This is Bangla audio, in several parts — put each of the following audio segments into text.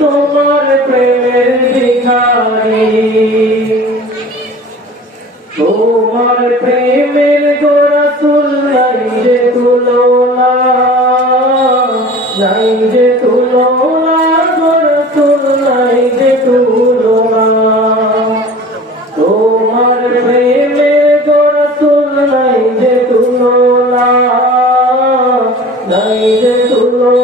তোমার প্রেমের ভিখারি তোমার প্রেমের গো রাসূল নাই যে তুলনা নাই যে তুলনা গো রাসূল নাই যে তুলনা তোমার প্রেমের গো রাসূল নাই যে তুলনা নাই যে তুলনা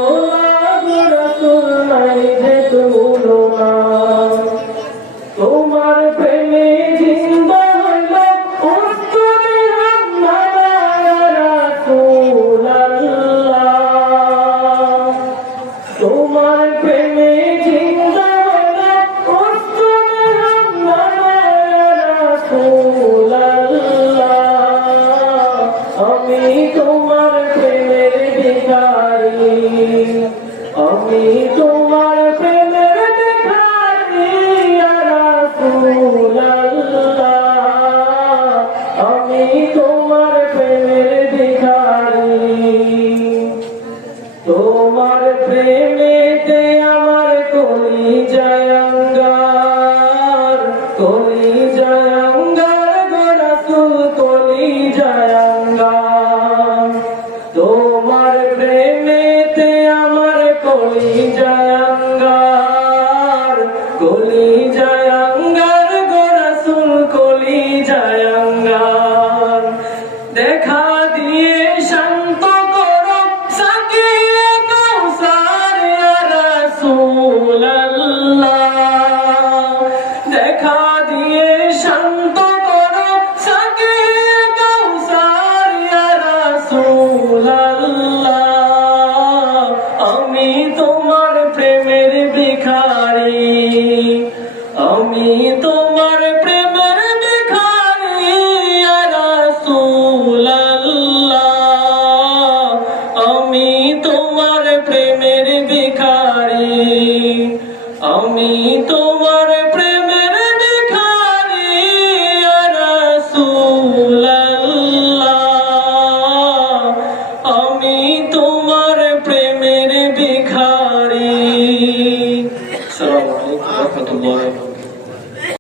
গো রাসূল নাই যে তুলনা তোমার প্রেমে জিন্দা হইল উস্তুদে হামদা রাসূলুল্লাহ তোমার প্রেমে জিন্দা হইল উস্তুদে হামদা রাসূলুল্লাহ আমি তোমার প্রেমের ভিখারি আমি তোমার প্রেমের ভিখারি ইয়া রাসূলুল্লাহ আমি তোমার প্রেমের ভিখারি তোমার প্রেমেতে আমার কলিজায় অঙ্গার কলিজায় অঙ্গার গো রাসূল কলিজায় অঙ্গার তোমার প্রেমেতে আমার কলিজায় অঙ্গার কলিজায় অঙ্গার গো রাসূল কলিজায় অঙ্গার দেখা দিয়ে শান্ত করো সাকিয়ে কাউসার ইয়া রাসূলুল্লাহ দেখা দিয়ে শান্ত করো সাকিয়ে কাউসার ইয়া রাসূলুল্লাহ আমি তোমার প্রেমের ভিখারি আমি তোমার প্রেমের ভিখারি ইয়া রাসূলুল্লাহ আমি তোমার প্রেমের ভিখারি আমি তোমার প্রেমের ভিখারি ইয়া রাসূলুল্লাহ আমি তোমার প্রেমের ভিখারি আসসালামু আলাইকুম ওয়া রাহমাতুল্লাহ